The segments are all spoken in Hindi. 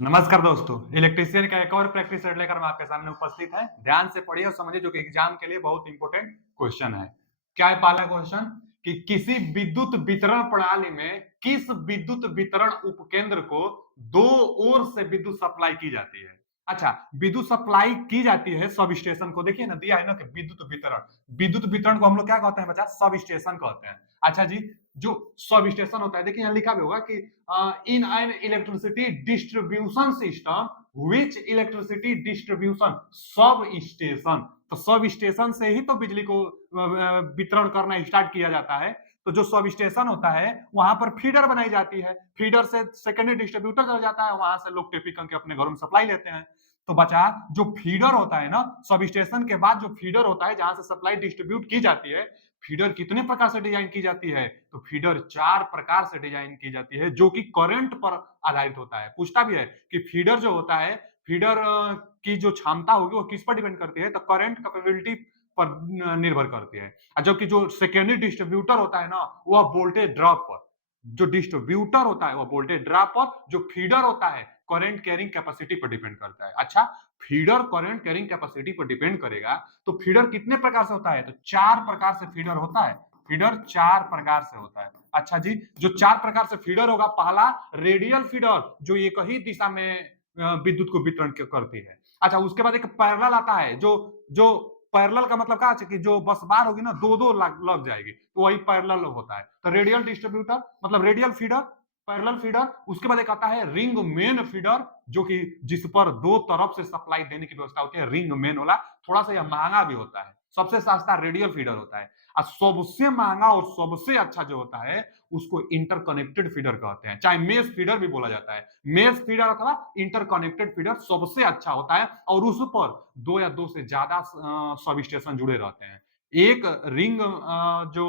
नमस्कार दोस्तों, इलेक्ट्रीशियन का एक और प्रैक्टिस सेट लेकर हम आपके सामने उपस्थित हैं। ध्यान से पढ़िए और समझिए जो कि एग्जाम के लिए बहुत इंपॉर्टेंट क्वेश्चन है। क्या है पहला क्वेश्चन कि किसी विद्युत वितरण प्रणाली में किस विद्युत वितरण उपकेंद्र को दो ओर से विद्युत सप्लाई की जाती है। अच्छा, विद्युत सप्लाई की जाती है सब स्टेशन को। देखिए ना, दिया है ना कि विद्युत वितरण को हम लोग क्या कहते हैं बच्चा? सब स्टेशन कहते हैं। अच्छा जी, जो सब स्टेशन होता है, देखिए यहाँ लिखा भी होगा कि in an electricity distribution system which electricity distribution sub station, तो सब स्टेशन से ही तो बिजली को वितरण करना स्टार्ट किया जाता है। तो जो सब स्टेशन होता है वहां पर फीडर बनाई जाती है, फीडर से सेकेंडरी डिस्ट्रीब्यूटर चला जाता है, वहां से लोग टेपी करके अपने घरों में सप्लाई लेते हैं। तो बचा जो फीडर होता है ना, सब स्टेशन के बाद जो फीडर होता है जहां से सप्लाई डिस्ट्रीब्यूट की जाती है, फीडर कितने प्रकार से डिजाइन की जाती है? तो फीडर 4 प्रकार से डिजाइन की जाती है जो कि करंट पर आधारित होता है। पूछता भी है कि फीडर जो होता है, फीडर की जो क्षमता होगी वो किस पर डिपेंड करती है? तो करंट कैपेबिलिटी पर निर्भर करती है। जबकि जो सेकेंडरी डिस्ट्रीब्यूटर होता है ना, वह वोल्टेज ड्रॉप पर, जो डिस्ट्रीब्यूटर होता है वह वोल्टेज ड्रॉप पर, जो फीडर होता है करंट कैरिंग कैपेसिटी पर डिपेंड करता है। अच्छा, फीडर करंट कैरिंग कैपेसिटी पर डिपेंड करेगा। तो फीडर कितने प्रकार से होता है? तो 4 प्रकार से फीडर होता है। फीडर 4 प्रकार से होता है। अच्छा जी, जो 4 प्रकार से फीडर होगा, पहला रेडियल फीडर जो एक ही दिशा में विद्युत को वितरण करती है। अच्छा, उसके बाद एक पैरेलल आता है, जो जो पैरेलल का मतलब क्या है कि जो बस बार होगी ना, दो दो लग जाएगी, तो वही पैरेलल होता है। तो रेडियल डिस्ट्रीब्यूटर मतलब रेडियल फीडर, पैरेलल फीडर। उसके बाद एक आता है रिंग मेन फीडर, जो कि जिस पर दो तरफ से सप्लाई देने की व्यवस्था होती है, रिंग मेन वाला। थोड़ा सा यह महंगा भी होता है, सबसे सस्ता रेडियल फीडर होता है। और सबसे महंगा और सबसे अच्छा जो होता है उसको इंटरकनेक्टेड फीडर कहते हैं, चाहे मेस फीडर भी बोला जाता है। मेस फीडर अथवा इंटरकनेक्टेड फीडर सबसे अच्छा होता है और उस पर दो या दो से ज्यादा सब स्टेशन जुड़े रहते हैं। एक रिंग जो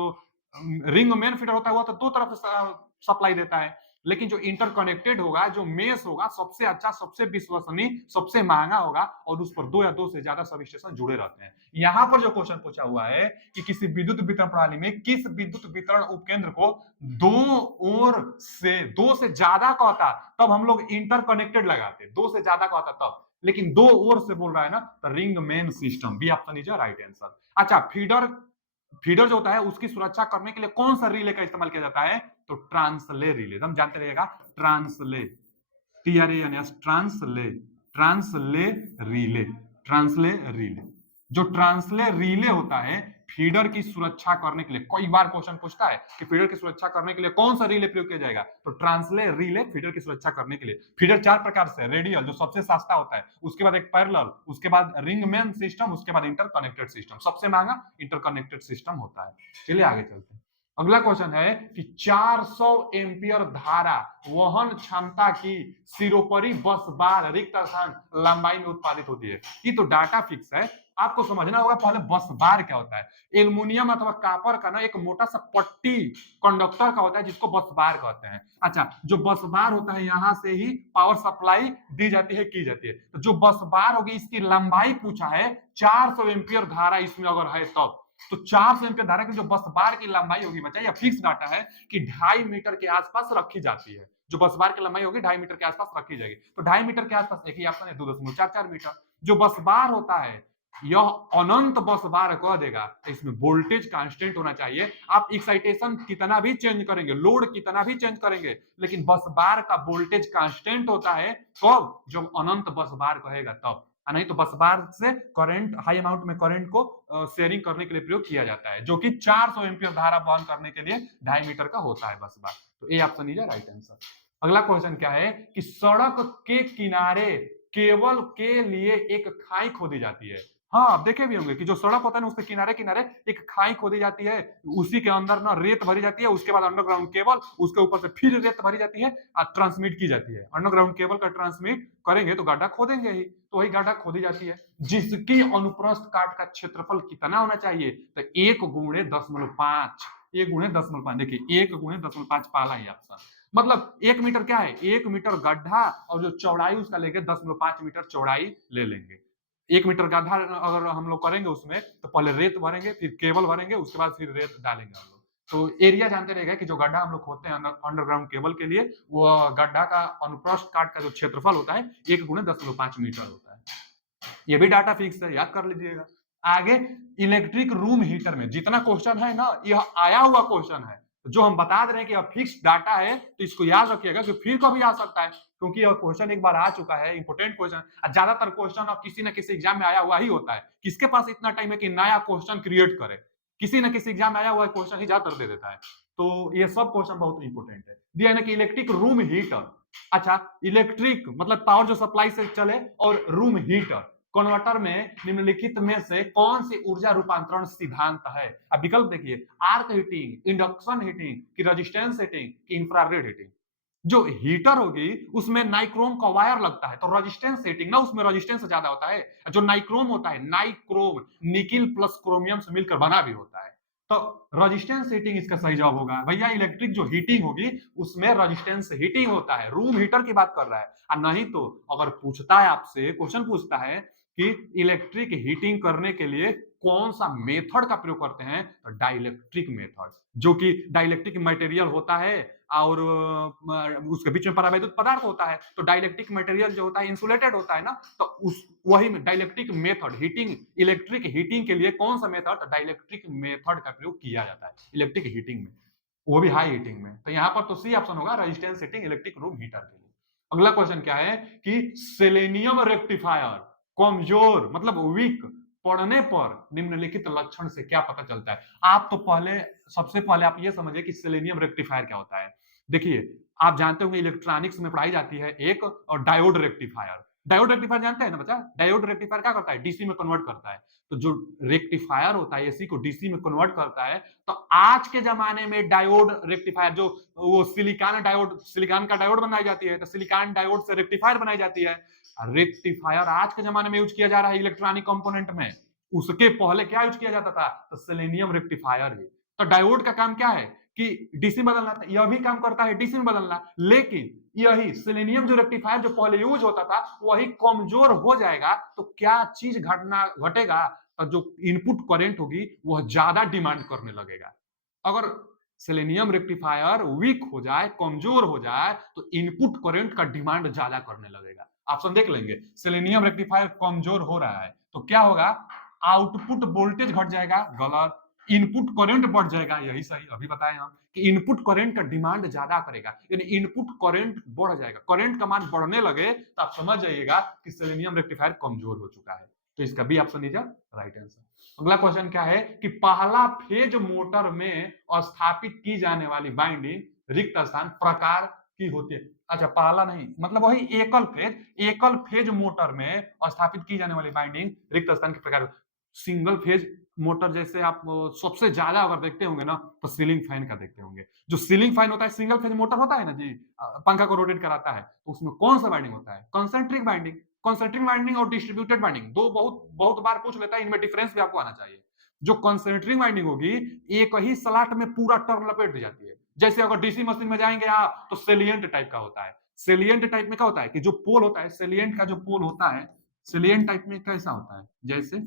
रिंग मेन फीडर होता है वह तो दो तरफ से सप्लाई देता है, लेकिन जो इंटरकनेक्टेड होगा, जो मेस होगा, सबसे अच्छा, सबसे विश्वसनीय, सबसे महंगा होगा और उस पर दो या दो से ज्यादा सब स्टेशन जुड़े रहते हैं। यहां पर जो क्वेश्चन पूछा हुआ है कि किसी विद्युत वितरण प्रणाली में किस विद्युत वितरण उपकेंद्र को दो ओर से, दो से ज्यादा का होता तब हम लोग इंटरकनेक्टेड लगाते, दो से ज्यादा का होता तब, लेकिन दो ओर से बोल रहा है ना, तो ring main system B option is right answer. अच्छा, फीडर फीडर जो होता है उसकी सुरक्षा करने के लिए कौन सा रिले का इस्तेमाल किया जाता है? तो ट्रांसले रिले, हम जानते रहिएगा। ट्रांसले, TRANS, ट्रांसले, ट्रांसले रिले, ट्रांसले रिले। जो ट्रांसले रिले होता है फीडर की सुरक्षा करने के लिए, कई बार क्वेश्चन पूछता है कि फीडर की सुरक्षा करने के लिए कौन सा रिले प्रयोग किया जाएगा? तो ट्रांसले रिले फीडर की सुरक्षा करने के लिए। फीडर 4 प्रकार से, रेडियल जो सबसे सस्ता होता है, उसके बाद एक पैरेलल, उसके बाद रिंगमैन सिस्टम, उसके बाद इंटरकनेक्टेड सिस्टम। सबसे महंगा इंटरकनेक्टेड सिस्टम होता है। चलिए आगे चलते हैं। अगला क्वेश्चन है कि 400 एम्पियर धारा वहन क्षमता की सिरोपरी बस बार रिक्त स्थान लंबाई में उत्पादित होती है। ये तो डाटा फिक्स है, आपको समझना होगा पहले बस बार क्या होता है। एल्युमिनियम अथवा कापर का ना एक मोटा सा पट्टी कंडक्टर का होता है जिसको बस बार कहते हैं। अच्छा, जो बस बार होता है यहां से ही पावर सप्लाई दी जाती है, की जाती है। तो जो बस बार होगी इसकी लंबाई पूछा है, 400 एम्पियर धारा इसमें अगर है तब, तो 400 एम्पियर धारा की जो बस बार की लंबाई होगी बच्चा, यह फिक्स डाटा है कि 2.5 मीटर के आसपास रखी जाती है। जो बस बार की लंबाई होगी 2.5 मीटर के आसपास रखी जाएगी। तो 2.5 मीटर के आसपास एक ही ऑप्शन है, 2.44 मीटर। जो बस बार होता है यह अनंत बस बार कह देगा, तो इसमें वोल्टेज कांस्टेंट होना चाहिए। आप एक्साइटेशन कितना भी चेंज करेंगे, लोड कितना भी चेंज करेंगे, लेकिन बस बार का वोल्टेज कांस्टेंट होता है कब? जब अनंत बस बार कहेगा तब। नहीं तो बस बार से करंट, हाई अमाउंट में करंट को शेयरिंग करने के लिए प्रयोग किया जाता है, जो कि 400 एम्पियर धारा वहन करने के लिए 2.5 मीटर का होता है बस बार। तो A option is right answer. अगला क्वेश्चन क्या है कि सड़क के किनारे केबल के लिए एक खाई खोदी जाती है। हाँ, आप देखे भी होंगे कि जो सड़क होता है ना उसके किनारे किनारे एक खाई खोदी जाती है, उसी के अंदर ना रेत भरी जाती है, उसके बाद अंडरग्राउंड केबल, उसके ऊपर से फिर रेत भरी जाती है और ट्रांसमिट की जाती है। अंडरग्राउंड केबल का ट्रांसमिट करेंगे तो गड्ढा खोदेंगे ही, तो वही गड्ढा खोदी जाती है। जिसकी अनुप्रस्थ काट का क्षेत्रफल कितना होना चाहिए? तो 1 × 10.5, 1 × 10.5, देखिए 1 × 10.5 पहला ही ऑप्शन। मतलब 1 मीटर क्या है, 1 मीटर गड्ढा और जो चौड़ाई उसका लेंगे 10.5 मीटर चौड़ाई ले लेंगे। 1 मीटर गड्ढा अगर हम लोग करेंगे उसमें, तो पहले रेत भरेंगे, फिर केबल भरेंगे, उसके बाद फिर रेत डालेंगे हम लोग। तो एरिया जानते रहेगा कि जो गड्ढा हम लोग खोदते हैं अंडरग्राउंड केबल के लिए, वो गड्ढा का अनुप्रस्थ काट का जो क्षेत्रफल होता है 1 × 10⁵ मीटर होता है। ये भी डाटा फिक्स है, याद कर लीजिएगा। आगे इलेक्ट्रिक रूम हीटर में जितना क्वेश्चन है ना, यह आया हुआ क्वेश्चन है, जो हम बता दे रहे हैं कि यह फिक्स डाटा है, तो इसको याद रखिएगा कि फिर कभी आ सकता है, क्योंकि यह क्वेश्चन एक बार आ चुका है, इंपोर्टेंट क्वेश्चन। ज्यादातर क्वेश्चन अब किसी न किसी एग्जाम में आया हुआ ही होता है। किसके पास इतना टाइम है कि नया क्वेश्चन क्रिएट करे? किसी न किसी एग्जाम में आया हुआ क्वेश्चन ही ज्यादातर दे देता है। तो ये सब क्वेश्चन बहुत इंपोर्टेंट है। दिया है ना कि इलेक्ट्रिक रूम हीटर, अच्छा इलेक्ट्रिक मतलब पावर जो सप्लाई से चले, और रूम हीटर कन्वर्टर में निम्नलिखित में से कौन सी ऊर्जा रूपांतरण सिद्धांत है? अब विकल्प देखिए, आर्क हीटिंग, इंडक्शन हीटिंग, की रेजिस्टेंस हीटिंग, की इंफ्रारेड हीटिंग। जो हीटर होगी उसमें नाइक्रोम का वायर लगता है, तो रेजिस्टेंस हीटिंग ना, उसमें रेजिस्टेंस ज्यादा होता है। जो नाइक्रोम होता है, नाइक्रोम निकिल प्लस क्रोमियम से मिलकर बना भी होता है, तो रेजिस्टेंस हीटिंग इसका सही जवाब होगा। भैया इलेक्ट्रिक जो हीटिंग होगी उसमें रेजिस्टेंस हीटिंग होता है, रूम हीटर की बात कर रहा है। और नहीं तो अगर पूछता है आपसे, क्वेश्चन पूछता है कि इलेक्ट्रिक हीटिंग करने के लिए कौन सा मेथड का प्रयोग करते हैं, तो डाइलेक्ट्रिक मेथड, जो कि डाइलेक्ट्रिक मटेरियल होता है और उसके बीच में परावैद्युत पदार्थ होता है। तो डाइलेक्ट्रिक मटेरियल जो होता है इंसुलेटेड होता है ना, तो उस वही dielectric method heating, electric heating के लिए कौन सा मेथड, तो डाइलेक्ट्रिक मेथड का प्रयोग किया जाता है इलेक्ट्रिक हीटिंग में, वो भी हाई हीटिंग में। तो यहाँ पर तो सी ऑप्शन होगा, resistance heating electric room heater के लिए। अगला क्वेश्चन क्या है कि सेलेनियम रेक्टिफायर कमजोर मतलब वीक पड़ने पर निम्नलिखित लक्षण से क्या पता चलता है? आप तो पहले, सबसे पहले आप ये समझिए कि सेलेनियम रेक्टिफायर क्या होता है। देखिए, आप जानते होंगे इलेक्ट्रॉनिक्स में पढ़ाई जाती है एक, और डायोड रेक्टिफायर। डायोड रेक्टिफायर जानते हैं ना बच्चा? डायोड रेक्टिफायर क्या करता है, डीसी में कन्वर्ट करता है। तो जो रेक्टिफायर होता है एसी को डीसी में कन्वर्ट करता है, तो आज के जमाने में डायोड रेक्टिफायर जो वो सिलिकॉन डायोड, सिलिकॉन का डायोड बनाई जाती है, तो सिलिकॉन डायोड से रेक्टिफायर बनाई जाती है। रेक्टिफायर आज के जमाने में यूज किया जा रहा है इलेक्ट्रॉनिक कंपोनेंट में। उसके पहले क्या यूज किया जाता था, तो सेलेनियम रेक्टिफायर ही। तो डायोड का काम क्या है कि डीसी बदलना, यह भी काम करता है डीसी में बदलना, लेकिन यही सेलेनियम जो रेक्टिफायर जो पहले यूज होता था वही कमजोर हो जाएगा, तो क्या चीज घटना घटेगा, तो जो इनपुट करंट होगी वह ज्यादा डिमांड करने लगेगा। अगर सेलेनियम रेक्टिफायर वीक हो जाए, कमजोर हो जाए, तो इनपुट करंट का डिमांड ज्यादा करने लगेगा। ऑप्शन देख लेंगे, सेलेनियम रेक्टिफायर कमजोर हो रहा है तो क्या होगा, आउटपुट वोल्टेज घट जाएगा, गलत। इनपुट करंट बढ़ जाएगा, यही सही, अभी बताए हम कि इनपुट करंट का डिमांड ज्यादा करेगा, यानी इनपुट करंट बढ़ जाएगा, करंट का मान बढ़ने लगे तो आप समझ जाइएगा कि सेलेनियम रेक्टिफायर कमजोर हो चुका है। तो इसका भी ऑप्शन लीजिए राइट आंसर। अगला क्वेश्चन क्या है कि पहला फेज मोटर में स्थापित की जाने वाली बाइंडिंग रिक्त स्थान प्रकार की होती है। अच्छा पहला नहीं, मतलब वही एकल फेज मोटर में स्थापित की जाने वाली बाइंडिंग रिक्त स्थान के प्रकार। सिंगल फेज मोटर जैसे आप सबसे ज्यादा अगर देखते होंगे ना, तो सीलिंग फैन का देखते होंगे। जो सीलिंग फैन होता है सिंगल फेज मोटर होता है ना जी, पंखा को रोटेट कराता है, तो उसमें कौन सा बाइंडिंग होता है, कंसेंट्रिक बाइंडिंग। कंसेंट्रिक बाइंडिंग और डिस्ट्रीब्यूटेड बाइंडिंग दो बहुत बहुत बार पूछ लेता है, इनमें डिफरेंस भी आपको आना चाहिए। जो कंसेंट्रिक बाइंडिंग होगी, एक ही स्लॉट में पूरा टर्न लपेट दी जाती है। जैसे अगर डीसी मशीन में जाएंगे आप, तो सेलिएंट टाइप का होता है। सेलिएंट टाइप में क्या होता है कि जो पोल होता है, सेलिएंट का जो पोल होता है, सेलिएंट टाइप में कैसा होता है, जैसे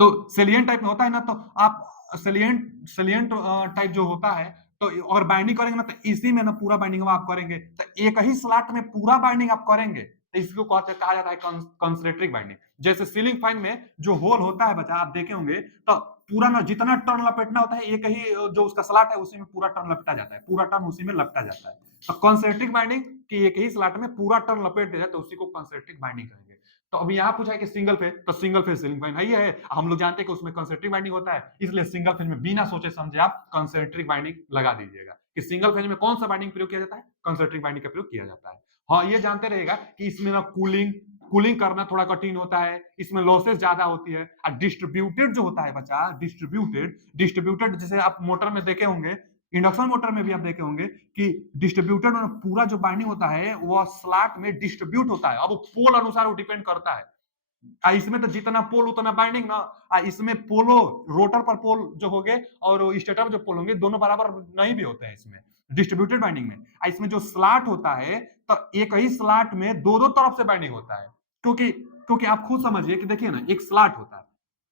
तो सेलिएंट टाइप में होता है ना, तो आप सेलिएंट सेलिएंट टाइप जो होता है, तो और बाइंडिंग करेंगे ना, तो इसी में ना पूरा बाइंडिंग आप करेंगे, तो एक ही स्लॉट में पूरा बाइंडिंग आप करेंगे, तो इसको कहा जाता है कंसंट्रिक बाइंडिंग। जैसे सीलिंग फैन में जो होल होता है बच्चा, आप देखे होंगे, तो पूरा ना जितना टर्न लपेटना होता है, एक ही जो उसका स्लॉट है उसी में पूरा टर्न लपेटा जाता है, पूरा टर्न उसी में लपटा जाता है। तो कंसंट्रिक बाइंडिंग की एक ही स्लॉट में पूरा टर्न लपेट दिया जाए, तो उसी को कंसंट्रिक बाइंडिंग कहेंगे। तो अभी यहाँ पूछा है कि सिंगल फेज, तो सिंगल फेज सीलिंग फैन है, हम लोग जानते हैं कि उसमें कंसेंट्रिक बाइंडिंग होता है, इसलिए सिंगल फेज में बिना सोचे समझे आप कंसेंट्रिक बाइंडिंग लगा दीजिएगा कि सिंगल फेज में कौन सा बाइंडिंग प्रयोग किया जाता है, कंसेंट्रिक बाइंडिंग का प्रयोग किया जाता है। हाँ ये जानते रहेगा कि इसमें ना कूलिंग कूलिंग करना थोड़ा कठिन होता है, इसमें लॉसेस ज्यादा होती है। और डिस्ट्रीब्यूटेड जो होता है बच्चा, डिस्ट्रीब्यूटेड डिस्ट्रीब्यूटेड जैसे आप मोटर में देखे होंगे, इंडक्शन मोटर में भी आप देखे होंगे कि डिस्ट्रीब्यूटेड में पूरा जो बाइंडिंग होता है वो स्लॉट में डिस्ट्रीब्यूट होता है, अब वो पोल अनुसार वो डिपेंड करता है। इसमें तो जितना पोल उतना बाइंडिंग ना, इसमें पोलो रोटर पर पोल जो होंगे और स्टेटर पर जो पोल होंगे दोनों बराबर नहीं भी होते हैं इसमें डिस्ट्रीब्यूटेड बाइंडिंग में। इसमें जो स्लॉट होता है, तो एक ही स्लॉट में दो दो तरफ से बाइंडिंग होता है, क्योंकि क्योंकि आप खुद समझिए कि देखिए ना, एक स्लॉट होता है,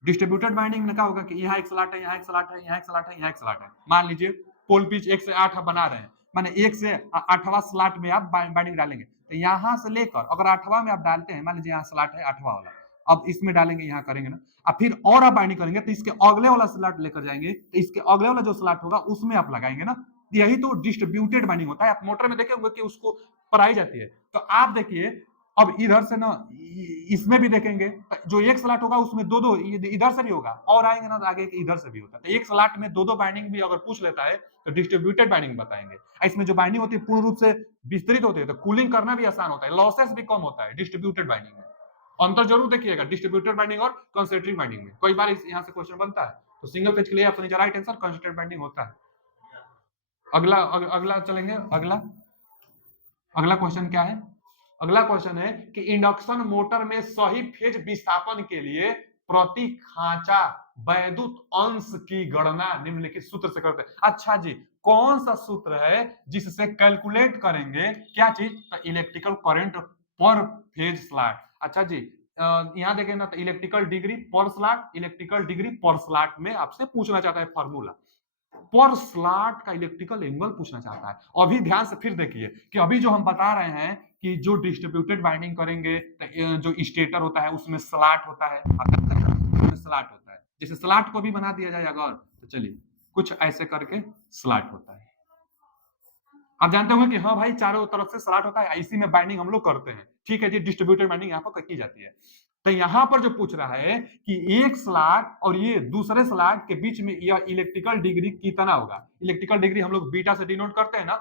डिस्ट्रीब्यूटेड बाइंडिंग में क्या होगा कि यहाँ एक स्लॉट है, यहाँ एक स्लॉट है, यहाँ एक स्लॉट है, यहाँ एक स्लॉट है। मान लीजिए पोल पिच 1 से 8 आप बना रहे हैं, माने 1 से 8वां स्लॉट में आप बाइंडिंग डालेंगे, तो यहाँ से लेकर अगर 8वां में आप डालते हैं, मान लीजिए यहाँ स्लॉट है 8वां वाला, अब इसमें डालेंगे, यहाँ करेंगे ना, अब फिर और आप बाइंडिंग करेंगे तो इसके अगले वाला स्लॉट लेकर जाएंगे, तो इसके अगले वाला जो स्लॉट होगा उसमें आप लगाएंगे ना, यही तो डिस्ट्रीब्यूटेड बाइंडिंग होता है। आप मोटर में देखे होंगे कि उसको पराई जाती है, तो आप देखिए अब इधर से ना इसमें भी देखेंगे जो एक स्लॉट होगा उसमें दो दो इधर से भी होगा और आएंगे ना तो आगे इधर से भी होता है, तो एक स्लॉट में दो दो बाइंडिंग भी अगर पूछ लेता है तो डिस्ट्रीब्यूटेड बाइंडिंग बताएंगे। इसमें जो बाइंडिंग होती है पूर्ण रूप से विस्तृत होती है, तो कूलिंग करना भी आसान होता है, लॉसेस भी कम होता है डिस्ट्रीब्यूटेड बाइंडिंग में। अंतर जरूर देखिएगा डिस्ट्रीब्यूटेड बाइंडिंग और कंसंट्रेटिंग बाइंडिंग में, कई बार यहाँ से क्वेश्चन बनता है, तो सिंगल फेज के लिए option is right answer, concentrated binding होता है। अगला अगला चलेंगे, अगला क्वेश्चन क्या है? अगला क्वेश्चन है कि इंडक्शन मोटर में सही फेज विस्थापन के लिए प्रति खांचा वैद्युत अंश की गणना निम्नलिखित सूत्र से करते हैं। अच्छा जी, कौन सा सूत्र है जिससे कैलकुलेट करेंगे क्या चीज? तो इलेक्ट्रिकल करंट पर फेज स्लॉट। अच्छा जी, यहां देखें ना, तो इलेक्ट्रिकल डिग्री पर स्लॉट, इलेक्ट्रिकल डिग्री पर स्लॉट में आपसे पूछना चाहता है फॉर्मूला, पर स्लॉट का इलेक्ट्रिकल एंगल पूछना चाहता है। अभी ध्यान से फिर देखिए कि अभी जो हम बता रहे हैं कि जो डिस्ट्रीब्यूटेड बाइंडिंग करेंगे तो जो स्टेटर होता है उसमें स्लॉट होता है, उसमें स्लॉट होता है, जैसे स्लॉट को भी बना दिया जाए अगर, तो चलिए कुछ ऐसे करके स्लॉट होता है। आप जानते होंगे कि हाँ भाई चारों तरफ से स्लॉट होता है, इसी में बाइंडिंग हम लोग करते हैं, ठीक है जी, डिस्ट्रीब्यूटेड बाइंडिंग यहाँ पर की जाती है। तो यहां पर जो पूछ रहा है कि एक स्लॉट और ये दूसरे स्लॉट के बीच में यह इलेक्ट्रिकल डिग्री कितना होगा। इलेक्ट्रिकल डिग्री हम लोग बीटा से डिनोट करते हैं ना,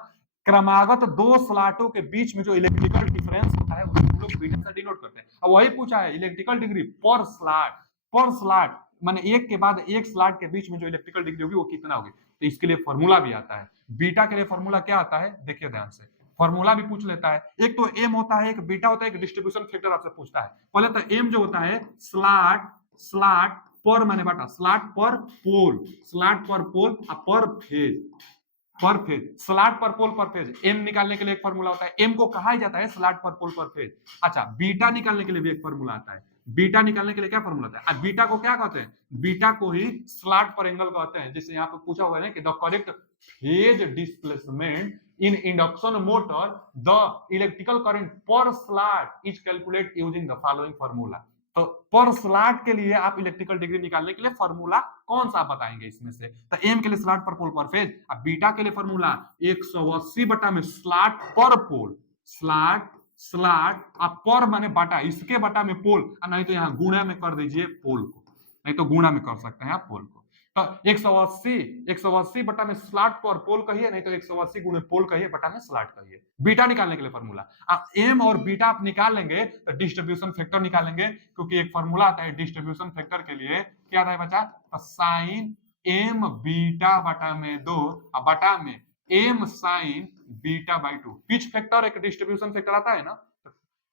क्रमागत दो स्लॉटों के बीच में जो इलेक्ट्रिकल डिफरेंस होता है उसको हम लोग बीटा से डिनोट करते हैं। अब वही पूछा है इलेक्ट्रिकल डिग्री पर स्लॉट, पर स्लॉट माने एक के बाद एक स्लॉट के बीच में जो इलेक्ट्रिकल डिग्री होगी वो कितना होगी, तो इसके लिए फॉर्मूला भी आता है। बीटा के लिए फॉर्मूला क्या आता है देखिए ध्यान से, फॉर्मूला भी पूछ लेता है, एक तो एम होता है, एक बीटा होता है, एक डिस्ट्रीब्यूशन फैक्टर आपसे पूछता है। पहले तो एम जो होता है स्लॉट, स्लॉट पर माने बटा स्लॉट पर पोल, स्लॉट पर पोल पर फेज, पर फेज, स्लॉट पर पोल पर फेज, एम निकालने के लिए एक फॉर्मूला होता है, एम को कहा जाता है स्लॉट पर पोल पर फेज। अच्छा, बीटा निकालने के लिए भी एक फॉर्मूला आता है, बीटा निकालने के लिए क्या फॉर्मूला होता है? बीटा को क्या कहते हैं? बीटा को ही स्लॉट पर एंगल कहते हैं। जैसे यहाँ पे पूछा हुआ है कि the correct phase displacement in induction motor the electrical current per slot is calculate using the following formula. तो पर स्लॉट के लिए आप इलेक्ट्रिकल डिग्री निकालने के लिए फॉर्मूला कौन सा बताएंगे इसमें से? तो एम के लिए स्लॉट पर पोल पर फेज, अब बीटा के लिए फॉर्मूला 180 बटा में स्लॉट पर पोल, स्लॉट स्लॉट अब पर माने बटा, इसके बटा में पोल, नहीं तो यहाँ गुणा में कर दीजिए पोल को, नहीं तो गुणा में कर सकते हैं आप पोल को। तो 180 बटा में स्लॉट पर पोल कहिए, नहीं तो 180 गुणे पोल कहिए बटा में स्लॉट कहिए। बीटा निकालने के लिए फॉर्मूला आप एम और बीटा आप निकाल लेंगे तो डिस्ट्रीब्यूशन फैक्टर निकालेंगे, क्योंकि एक फॉर्मूला आता है डिस्ट्रीब्यूशन फैक्टर के लिए, क्या आता है बच्चा? तो साइन एम बीटा बटा में 2 बटा में m sine beta by 2। Pitch factor एक डिस्ट्रीब्यूशन फैक्टर आता है ना,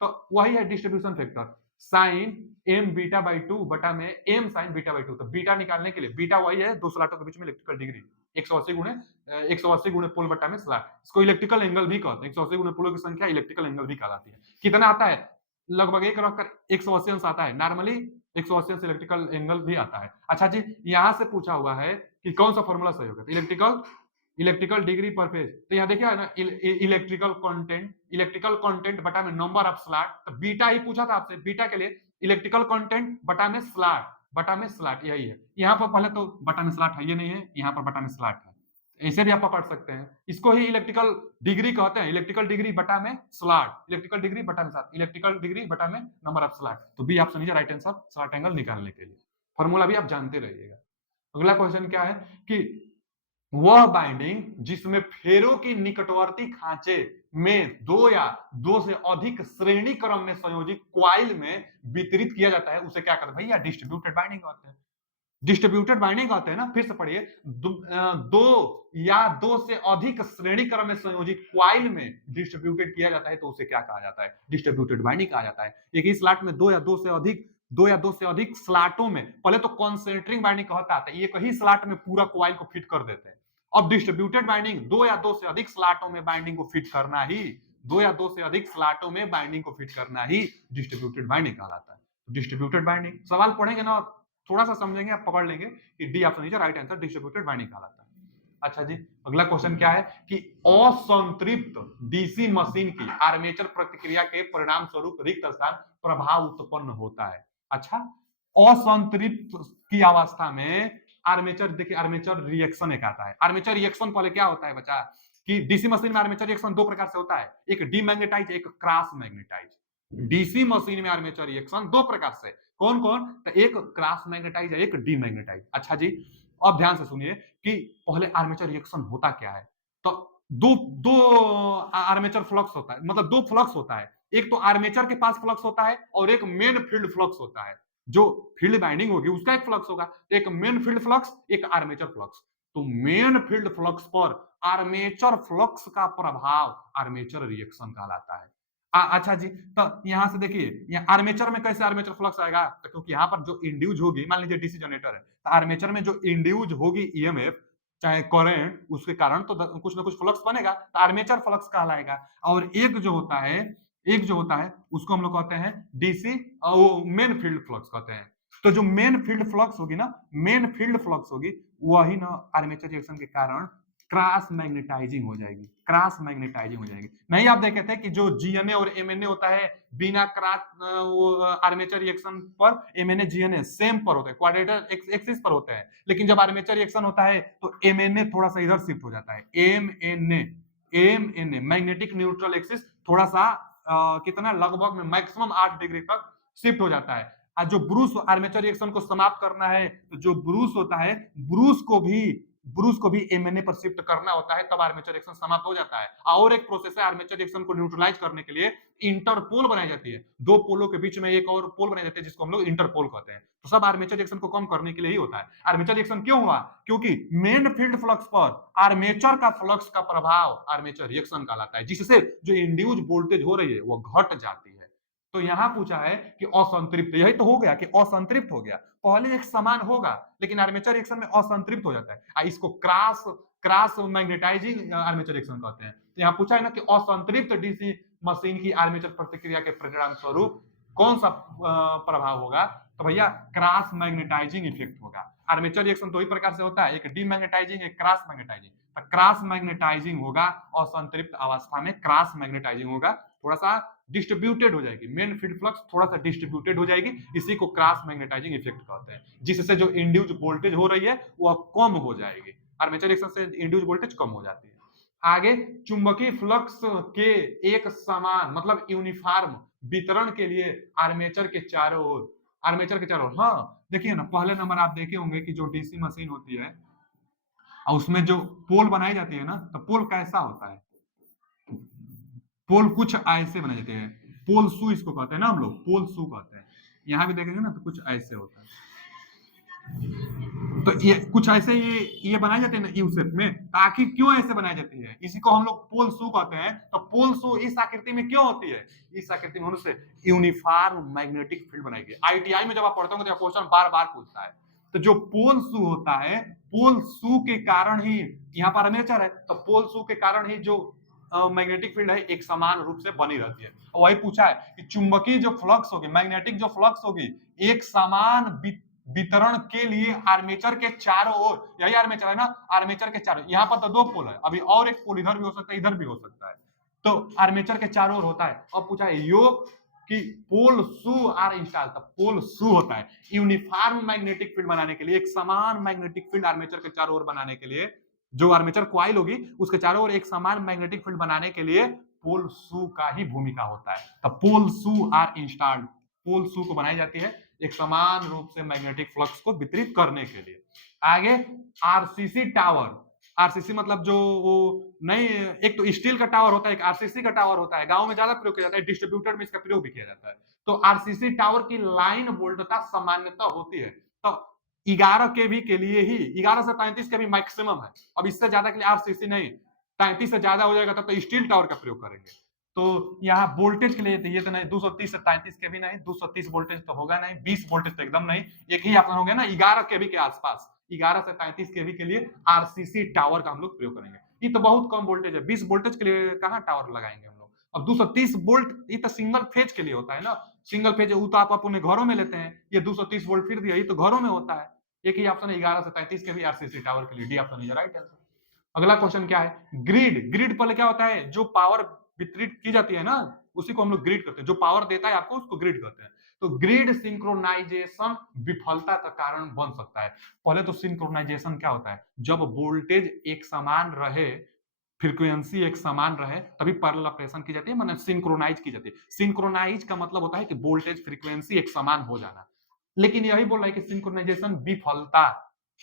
तो वही है distribution factor, sine m beta by 2 बटा में एम साइन बीटा बाई 2। तो बीटा निकालने के लिए, बीटा वही है दो स्लॉटों के बीच में इलेक्ट्रिकल डिग्री, 180 गुणे पोल बटा में स्लॉट, इसको इलेक्ट्रिकल एंगल भी कहते हैं, 180 गुणे पोलों की संख्या इलेक्ट्रिकल एंगल भी कहलाती है। कितना आता है? लगभग एक रखकर 180 अंश आता है, नॉर्मली 180 अंश इलेक्ट्रिकल एंगल भी आता है। अच्छा जी, यहां से पूछा हुआ है कि कौन सा फॉर्मूला सही होगा, इलेक्ट्रिकल डिग्री पर फेज, तो यहाँ देखिए ना इलेक्ट्रिकल कंटेंट बटा में नंबर ऑफ स्लॉट, तो बीटा ही पूछा था आपसे, बीटा के लिए इलेक्ट्रिकल कंटेंट बटा में स्लॉट यही है। यहाँ पर पहले तो बटा में स्लॉट है, ये नहीं है, यहाँ पर बटा में स्लॉट है, ऐसे भी आप पकड़ सकते हैं, इसको ही इलेक्ट्रिकल डिग्री कहते हैं, इलेक्ट्रिकल डिग्री बटा में स्लॉट, इलेक्ट्रिकल डिग्री बटा में स्लॉट, इलेक्ट्रिकल डिग्री बटा में नंबर ऑफ स्लॉट, तो B option is right answer slot angle निकालने के लिए। फॉर्मूला भी आप जानते रहिएगा। अगला क्वेश्चन क्या है कि वह बाइंडिंग जिसमें फेरों की निकटवर्ती खांचे में दो या दो से अधिक श्रेणी क्रम में संयोजित क्वाइल में वितरित किया जाता है उसे क्या कहते हैं भैया? डिस्ट्रीब्यूटेड बाइंडिंग कहते हैं। डिस्ट्रीब्यूटेड बाइंडिंग कहते हैं ना, फिर से पढ़िए, दो या दो से अधिक श्रेणी क्रम में संयोजित क्वाइल में डिस्ट्रीब्यूटेड किया जाता है तो उसे क्या कहा जाता है? डिस्ट्रीब्यूटेड बाइंडिंग कहा जाता है। एक ही स्लॉट में दो या दो से अधिक स्लॉटों में, पहले तो कॉन्सेंट्रिक बाइंडिंग कहता था, एक ही स्लॉट में पूरा क्वाइल को फिट कर देते हैं। अब डिस्ट्रीब्यूटेड बाइंडिंग दो या दो से अधिक स्लॉटों में बाइंडिंग को फिट करना ही, दो या दो से अधिक स्लॉटों में बाइंडिंग को फिट करना ही डिस्ट्रीब्यूटेड बाइंडिंग कहलाता है। डिस्ट्रीब्यूटेड बाइंडिंग सवाल पढ़ेंगे ना, थोड़ा सा समझेंगे आप पकड़ लेंगे कि D option is right answer, distributed winding कहलाता है। अच्छा जी, अगला क्वेश्चन क्या है कि असंतृप्त डीसी मशीन की आर्मेचर प्रतिक्रिया के परिणाम स्वरूप रिक्त स्थान प्रभाव उत्पन्न होता है। अच्छा, असंतृप्त की अवस्था में आर्मेचर, देखिए आर्मेचर रिएक्शन एक आता है। आर्मेचर रिएक्शन पहले क्या होता है बच्चा कि डीसी मशीन में आर्मेचर रिएक्शन दो प्रकार से होता है, एक डीमैग्नेटाइज, एक क्रॉस मैग्नेटाइज। डीसी मशीन में आर्मेचर रिएक्शन दो प्रकार से, कौन कौन, तो एक क्रॉस मैग्नेटाइज है, एक डीमैग्नेटाइज। अच्छा जी, अब ध्यान से सुनिए कि पहले आर्मेचर रिएक्शन होता क्या है। तो दो दो आर्मेचर फ्लक्स होता है, मतलब दो फ्लक्स होता है, एक तो आर्मेचर के पास फ्लक्स होता है और एक मेन फील्ड फ्लक्स होता है। जो फील्ड बाइंडिंग होगी उसका एक फ्लक्स होगा, एक मेन फील्ड फ्लक्स, एक आर्मेचर फ्लक्स। तो मेन फील्ड फ्लक्स पर आर्मेचर फ्लक्स का प्रभाव आर्मेचर रिएक्शन कहलाता है। अच्छा जी, तो यहां से देखिए यहाँ आर्मेचर में कैसे आर्मेचर फ्लक्स आएगा, तो क्योंकि यहाँ पर जो इंड्यूज होगी, मान लीजिए डीसी जनरेटर है, तो आर्मेचर में जो इंड्यूज होगी ईएमएफ चाहे करंट, उसके कारण तो कुछ ना कुछ फ्लक्स बनेगा, तो आर्मेचर फ्लक्स कहलाएगा। और एक जो होता है उसको हम लोग कहते हैं डीसी, वो मेन फील्ड फ्लक्स कहते हैं। तो जो मेन फील्ड फ्लक्स होगी ना, मेन फील्ड फ्लक्स होगी, वही ना आर्मेचर रिएक्शन के कारण क्रॉस मैग्नेटाइजिंग हो जाएगी, क्रॉस मैग्नेटाइजिंग हो जाएगी। नहीं आप देखे थे कि जो जीएनए और एमएनए होता है, बिना क्रॉस आर्मेचर रिएक्शन पर एमएनए जीएनए सेम पर होता है, क्वाड्रेटर एक्सिस पर होते हैं, लेकिन जब आर्मेचर रिएक्शन होता है तो एमएनए थोड़ा सा इधर शिफ्ट हो जाता है। एमएनए मैग्नेटिक न्यूट्रल एक्सिस थोड़ा सा कितना, लगभग में मैक्सिमम 8 डिग्री तक शिफ्ट हो जाता है। और जो ब्रूस आर्मेचर रिएक्शन को समाप्त करना है, तो जो ब्रूस होता है, ब्रूस को भी एमएनए पर शिफ्ट करना होता है, तब आर्मेचर रिएक्शन समाप्त हो जाता है। और एक प्रोसेस है आर्मेचर रिएक्शन को न्यूट्रलाइज करने के लिए, इंटरपोल बनाई जाती है, दो पोलों के बीच में एक और पोल बनाई जाती है जिसको हम लोग इंटरपोल कहते हैं। तो सब आर्मेचर रिएक्शन को कम करने के लिए ही होता है। आर्मेचर रिएक्शन क्यों हुआ, क्योंकि मेन फील्ड फ्लक्स पर आर्मेचर का फ्लक्स का प्रभाव आर्मेचर रिएक्शन कहलाता है, जिससे जो इंड्यूस वोल्टेज हो रही है वो घट जाती है। तो यहां पूछा है कि असंतृप्त, यही तो हो गया कि असंतृप्त हो गया, पहले एक समान होगा लेकिन आर्मेचर रिएक्शन में असंतृप्त हो जाता है, इसको cross cross magnetising armature reaction कहते हैं। तो यहाँ पूछा है ना कि असंतृप्त डीसी मशीन की आर्मेचर प्रतिक्रिया के परिणाम स्वरूप कौन सा प्रभाव होगा, तो भैया क्रॉस मैग्नेटाइजिंग इफेक्ट होगा। आर्मेचर रिएक्शन दो ही प्रकार से होता है, एक डीमैग्नेटाइजिंग, एक क्रॉस मैग्नेटाइजिंग। तो क्रॉस मैग्नेटाइजिंग होगा, असंतृप्त अवस्था में क्रॉस मैग्नेटाइजिंग होगा, थोड़ा सा डिस्ट्रीब्यूटेड हो जाएगी, मेन फील्ड फ्लक्स थोड़ा सा डिस्ट्रीब्यूटेड हो जाएगी, इसी को क्रॉस मैग्नेटाइजिंग इफेक्ट कहते हैं, जिससे जो इंड्यूस वोल्टेज हो रही है वह कम हो जाएगी, आर्मेचर रिएक्शन से इंड्यूस वोल्टेज कम हो जाती है। आगे, चुंबकीय फ्लक्स के एक समान मतलब यूनिफॉर्म वितरण के लिए आर्मेचर के चारों ओर, हाँ देखिए ना, पहले नंबर आप देखे होंगे कि जो डीसी मशीन होती है और उसमें जो पोल बनाई जाती है ना, तो पोल कैसा होता है, पोल कुछ ऐसे बनाए जाते हैं, पोल शू इसको कहते हैं ना, हम लोग पोल शू कहते हैं। यहाँ भी देखेंगे ना तो कुछ ऐसे होता है, तो ये कुछ ऐसे ये बनाए जाते हैं ना यू शेप में, ताकि क्यों ऐसे बनाई जाती है, इसी को हम लोग पोल शू कहते हैं। तो पोल शू इस आकृति में क्यों होती है, इस आकृति में होने से यूनिफॉर्म मैग्नेटिक फील्ड बनाएगी। आईटीआई में जब आप पढ़ते होंगे तो क्वेश्चन बार बार पूछता है। तो जो पोल शू होता है, पोल शू के कारण ही यहाँ पर आर्मेचर है, तो पोल शू के कारण ही जो मैग्नेटिक फील्ड है एक समान रूप से बनी रहती है। और वही पूछा है कि चुंबकीय जो फ्लक्स होगी, मैग्नेटिक जो फ्लक्स होगी, एक समान वितरण के लिए आर्मेचर के चारों ओर, यही आर्मेचर है ना, आर्मेचर के चारों, यहाँ पर तो दो पोल है, अभी और एक पोल इधर भी हो सकता है, इधर भी हो सकता है, तो आर्मेचर के चारों ओर होता है। अब पूछा है योग कि पोल शू आर इंस्टॉल, पोल शू होता है यूनिफॉर्म मैग्नेटिक फील्ड बनाने के लिए, एक समान मैग्नेटिक फील्ड आर्मेचर के चारों ओर बनाने के लिए, जो आर्मेचर क्वाइल होगी उसके चारों ओर एक समान मैग्नेटिक फील्ड बनाने के लिए पोल शू का ही भूमिका होता है। तो पोल शू आर इंस्टॉल्ड, पोल शू को बनाई जाती है एक समान रूप से मैग्नेटिक फ्लक्स को वितरित करने के लिए। आगे, आरसीसी टावर, आरसीसी मतलब जो वो नहीं, एक तो स्टील का टावर होता है, एक आरसीसी का टावर होता है, गांव में ज्यादा प्रयोग किया जाता है, डिस्ट्रीब्यूटर में इसका प्रयोग भी किया जाता है। तो आरसीसी टावर की लाइन वोल्टता सामान्यता होती है, तो 11 केवी के लिए ही, 11 से 35 केवी मैक्सिमम है, अब इससे ज्यादा के लिए आरसीसी नहीं, 35 से ज्यादा हो जाएगा तब तो स्टील टावर का प्रयोग करेंगे। तो यहाँ वोल्टेज के लिए तो ये तो नहीं, 230 से 33 के भी नहीं, 230 वोल्टेज तो होगा नहीं, 20 वोल्टेज तो एकदम नहीं, एक ही ऑप्शन हो गया ना 11 केवी के आसपास, 11 से 35 केवी के लिए आरसीसी टावर का हम लोग प्रयोग करेंगे। ये तो बहुत कम वोल्टेज है, 20 वोल्टेज के लिए कहाँ टावर लगाएंगे हम लोग। अब 230 वोल्ट ये तो सिंगल फेज के लिए होता है ना, सिंगल फेज वो तो आप अपने घरों में लेते हैं, ये 230 वोल्ट फिर दिया, ये तो घरों में होता है। एक ही ऑप्शन है 11 से 33 के भी आरसीसी टावर के लिए, D option is right answer. अगला क्वेश्चन क्या है, ग्रिड। ग्रिड पर क्या होता है, जो पावर वितरित की जाती है ना, उसी को हम लोग ग्रिड करते हैं, जो पावर देता है आपको उसको ग्रिड करते हैं। तो ग्रिड सिंक्रोनाइजेशन विफलता का कारण बन सकता है। पहले तो सिंक्रोनाइजेशन क्या होता है, जब वोल्टेज एक समान रहे, फ्रीक्वेंसी एक समान रहे, तभी पैरेलल ऑपरेशन की जाती है, माने सिंक्रोनाइज की जाती है। सिंक्रोनाइज का मतलब होता है कि वोल्टेज फ्रीक्वेंसी एक समान हो जाना। लेकिन यही बोल रहा है कि सिंक्रोनाइजेशन विफलता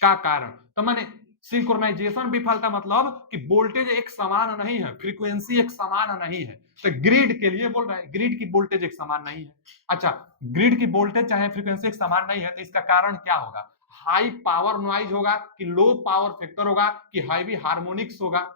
का कारण, तो माने सिंक्रोनाइजेशन विफलता मतलब कि वोल्टेज एक समान नहीं है, फ्रीक्वेंसी एक समान नहीं है। तो ग्रिड के लिए बोल रहा है, ग्रिड की वोल्टेज एक समान नहीं है। अच्छा, ग्रिड की वोल्टेज चाहे फ्रीक्वेंसी एक समान नहीं है, तो इसका कारण क्या होगा, हाई पावर नॉइज होगा कि लो पावर फैक्टर होगा कि हैवी हार्मोनिक्स होगा।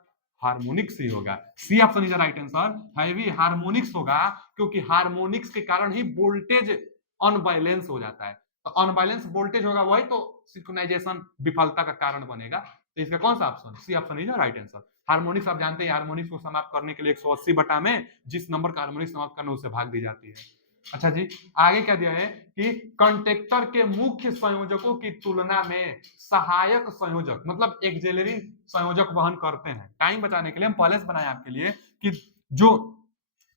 हार्मोनिक्स ही होगा, C option is right answer, heavy harmonics होगा, क्योंकि हार्मोनिक्स के कारण ही वोल्टेज अनबैलेंस हो जाता है। तो अनबैलेंस वोल्टेज होगा, वही तो सिंक्रोनाइजेशन विफलता का कारण बनेगा। तो इसका कौन सा option, C option is right answer. Harmonics आप जानते हैं, हार्मोनिक्स को समाप्त करने के लिए 180 बटा में जिस नंबर का हार्मोनिक्स समाप्त करना उससे भाग दी जाती है। अच्छा जी, आगे क्या दिया है कि कंडक्टर के मुख्य संयोजकों की तुलना में सहायक संयोजक मतलब एक्सिलरी संयोजक वहन करते हैं। टाइम बचाने के लिए हम पहले से बनाए आपके लिए कि जो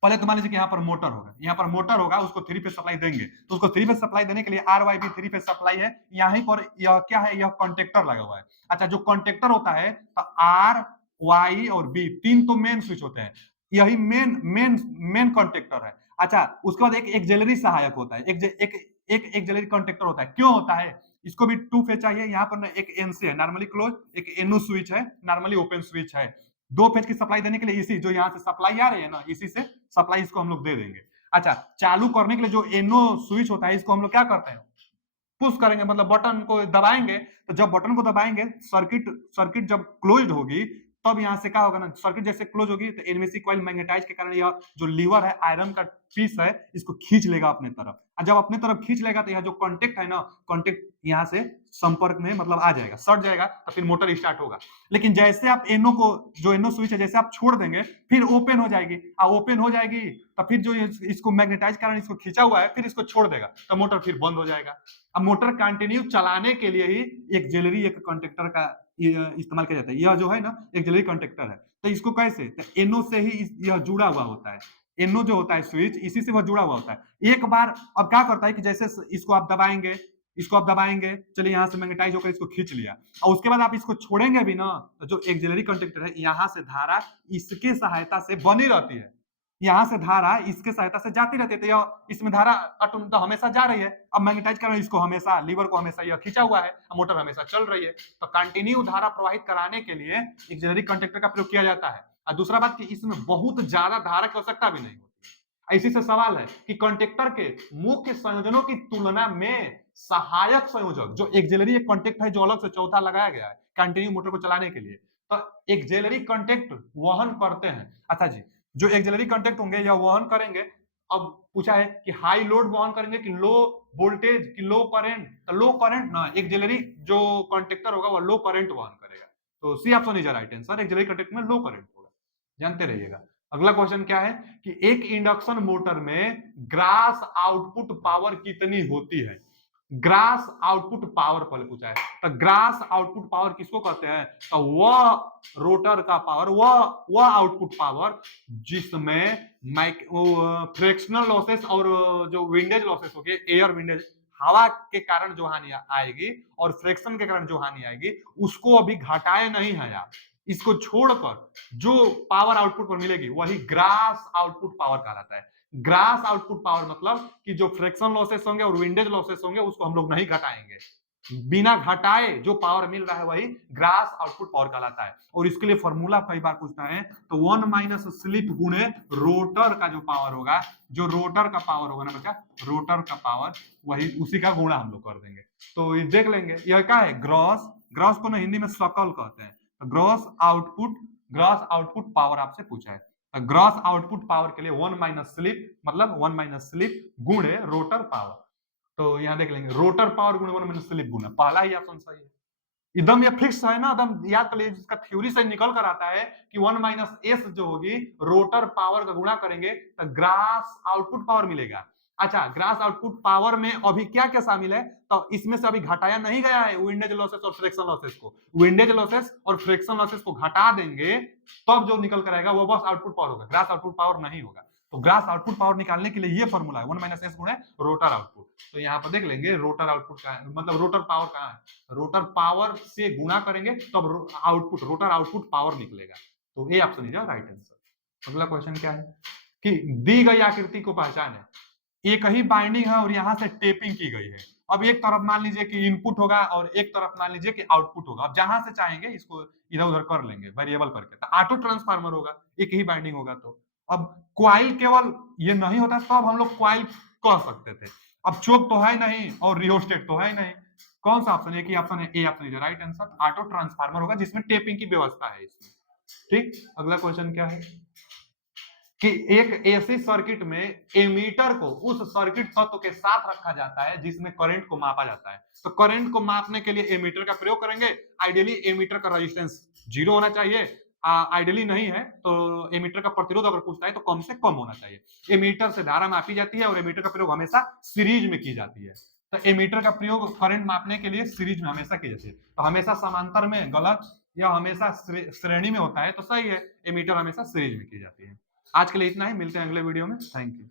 पहले तो मान लीजिए कि यहाँ पर मोटर होगा, यहाँ पर मोटर होगा, उसको 3 फेज सप्लाई देंगे, तो उसको 3 फेज सप्लाई देने के लिए RYB 3 फेज सप्लाई है, यहीं पर यह क्या है, यह कंडक्टर लगा हुआ है। अच्छा, जो कंडक्टर होता है तो R Y और B तीन तो मेन स्विच होते हैं, यही मेन मेन मेन कंडक्टर है। अच्छा, उसके बाद एक एक्सिलरी सहायक होता है, एक एक्सिलरी कंडक्टर होता है। क्यों होता है, इसको भी 2 फेज चाहिए। यहाँ पर एक NC है नॉर्मली क्लोज, एक NO स्विच है नॉर्मली ओपन स्विच है। 2 फेज की सप्लाई देने के लिए इसी जो यहाँ से सप्लाई आ रही है ना, इसी से सप्लाई इसको हम लोग दे देंगे। अच्छा, चालू करने के लिए जो NO स्विच होता है, इसको हम लोग क्या करते हैं, पुश करेंगे, मतलब बटन को दबाएंगे। तो जब बटन को दबाएंगे, सर्किट सर्किट जब क्लोज्ड होगी, तब यहां से क्या होगा ना, सर्किट जैसे क्लोज होगी तो एनवीसी कॉइल मैग्नेटाइज के कारण यह जो लीवर है, आयरन का पीस है, इसको खींच लेगा अपने तरफ। और जब अपने तरफ खींच लेगा तो यह जो कॉन्टेक्ट है ना, कॉन्टेक्ट यहां से संपर्क में मतलब आ जाएगा, सट जाएगा, तो फिर मोटर स्टार्ट होगा। लेकिन जैसे आप एनओ को, जो एनओ स्विच है, जैसे आप छोड़ देंगे, फिर ओपन हो जाएगी। और ओपन हो जाएगी तो फिर जो इसको मैग्नेटाइज कारण इसको खींचा हुआ है, फिर इसको छोड़ देगा, तो मोटर फिर बंद हो जाएगा। अब मोटर कंटिन्यू चलाने के लिए ही एक जेलरी एक कंडक्टर का इस्तेमाल किया जाता है। यह जो है ना, एक जेलरी कंडक्टर है। तो इसको कैसे, तो एनओ से ही यह जुड़ा हुआ होता है। एनओ जो होता है स्विच, इसी से वह जुड़ा हुआ होता है। एक बार अब क्या करता है कि जैसे इसको आप दबाएंगे, इसको आप दबाएंगे, चलिए यहां से मैग्नेटाइज होकर इसको खींच लिया, और उसके बाद आप इसको छोड़ेंगे भी ना, तो जो एक्सिलरी कंडक्टर है, यहां से धारा इसके सहायता से बनी रहती है। यहां से धारा इसके सहायता से जाती रहती है, तो यह इसमें धारा तो हमेशा जा रही है। अब मैग्नेटाइज कर इसको हमेशा, लीवर को हमेशा यह खींचा हुआ है, मोटर हमेशा चल रही है। तो कंटिन्यू धारा प्रवाहित कराने के लिए एक्सिलरी कंडक्टर का प्रयोग किया जाता है। और दूसरा बात कि इसमें बहुत ज्यादा धारा की आवश्यकता भी नहीं होती। इसी से सवाल है कि कंडक्टर के मुख्य संयोजनों की तुलना में सहायक संयोजक, जो एक्सिलरी एक कंडक्ट है जो अलग से चौथा लगाया गया है कंटिन्यू मोटर को चलाने के लिए, तो एक्सिलरी कंडक्ट वहन करते हैं। अच्छा जी, जो एक्सिलरी कंडक्ट होंगे यह वहन करेंगे। अब पूछा है कि हाई लोड वहन करेंगे कि लो वोल्टेज कि लो करंट, तो लो करंट ना, एक्सिलरी जो कंडक्टर होगा वह लो करंट वहन करेगा। तो C option is right answer, auxiliary conductor में लो करंट होगा, जानते रहिएगा। अगला क्वेश्चन क्या है कि एक इंडक्शन मोटर में ग्रास आउटपुट पावर कितनी होती है। ग्रास आउटपुट पावर पहले पूछा है, तो ग्रास आउटपुट पावर किसको कहते हैं, तो वह रोटर का पावर, वह आउटपुट पावर जिसमें फ्रैक्शनल लॉसेस और जो विंडेज लॉसेस हो गए, एयर विंडेज, हवा के कारण जो हानि आएगी और फ्रैक्शन के कारण जो हानि आएगी, उसको अभी घटाए नहीं है आप। इसको छोड़कर जो पावर आउटपुट पर मिलेगी वही ग्रास आउटपुट पावर कहलाता है। ग्रास आउटपुट पावर मतलब कि जो फ्रैक्शन लॉसेस होंगे और विंडेज लॉसेस होंगे उसको हम लोग नहीं घटाएंगे, बिना घटाए जो पावर मिल रहा है वही ग्रास आउटपुट पावर कहलाता है। और इसके लिए फॉर्मूला कई बार पूछता है, तो 1 माइनस स्लिप गुणे रोटर का जो पावर होगा, जो रोटर का पावर होगा ना बच्चा, रोटर का पावर, वही उसी का गुणा हम लोग कर देंगे। तो ये देख लेंगे, यह क्या है, ग्रॉस, ग्रॉस को ना हिंदी में सकल कहते हैं। ग्रॉस आउटपुट पावर आपसे पूछा है। ग्रॉस आउटपुट पावर के लिए 1 माइनस स्लिप, मतलब 1 माइनस स्लिप गुणे रोटर पावर। तो यहां देख लेंगे, रोटर पावर गुणे 1 माइनस स्लिप गुना, पहला ही ऑप्शन सही है। एकदम ये फिक्स है ना, एकदम याद कर लीजिए, इसका थ्योरी से निकल कर आता है कि 1 माइनस एस जो होगी रोटर पावर का गुणा करेंगे तो ग्रास आउटपुट पावर मिलेगा। अच्छा, ग्रास आउटपुट पावर में अभी क्या क्या शामिल है, तो इसमें से अभी घटाया नहीं गया है विंडेज लॉसेस और फ्रिक्शन लॉसेस को। विंडेज लॉसेस और फ्रिक्शन लॉसेस को घटा देंगे तब जो निकल कर आएगा वो बस आउटपुट पावर होगा, ग्रास आउटपुट पावर नहीं होगा। तो ग्रास आउटपुट पावर निकालने के लिए ये फॉर्मूला है 1 माइनस एस गुणे रोटर आउटपुट। तो यहाँ पर देख लेंगे रोटर आउटपुट का मतलब रोटर पावर कहाँ है, रोटर पावर से गुणा करेंगे तब आउटपुट रोटर आउटपुट पावर निकलेगा। तो A option is right answer. अगला क्वेश्चन क्या है कि दी गई आकृति को पहचाने, एक ही बाइंडिंग है और यहां से टेपिंग की गई है। अब एक तरफ मान लीजिए कि इनपुट होगा और एक तरफ मान लीजिए कि आउटपुट होगा। अब जहां से चाहेंगे इसको इधर उधर कर लेंगे वेरिएबल करके, तो ऑटो ट्रांसफार्मर होगा, एक ही बाइंडिंग होगा। तो अब क्वाइल केवल ये नहीं होता तब हम लोग क्वाइल कह सकते थे। अब चोक तो है नहीं और रियोस्टेट तो है नहीं, कौन सा ऑप्शन है कि ऑप्शन है A option is right answer. Auto transformer होगा जिसमें टेपिंग की व्यवस्था है इसमें। ठीक, अगला क्वेश्चन क्या है कि एक एसी सर्किट में एमीटर को उस सर्किट तत्व के साथ रखा जाता है जिसमें करंट को मापा जाता है। तो करंट को मापने के लिए एमीटर का प्रयोग करेंगे। आइडियली एमीटर का रेजिस्टेंस 0 होना चाहिए, आइडियली नहीं है तो एमीटर का प्रतिरोध अगर पूछता है तो कम से कम होना चाहिए। एमीटर से धारा मापी जाती है और एमीटर का प्रयोग हमेशा सीरीज में की जाती है। तो एमीटर का प्रयोग करंट मापने के लिए सीरीज में हमेशा की जाती है। तो हमेशा समांतर में गलत, या हमेशा श्रेणी में होता है तो सही है, एमीटर हमेशा सीरीज में की जाती है। आज के लिए इतना ही, मिलते हैं अगले वीडियो में। Thank you.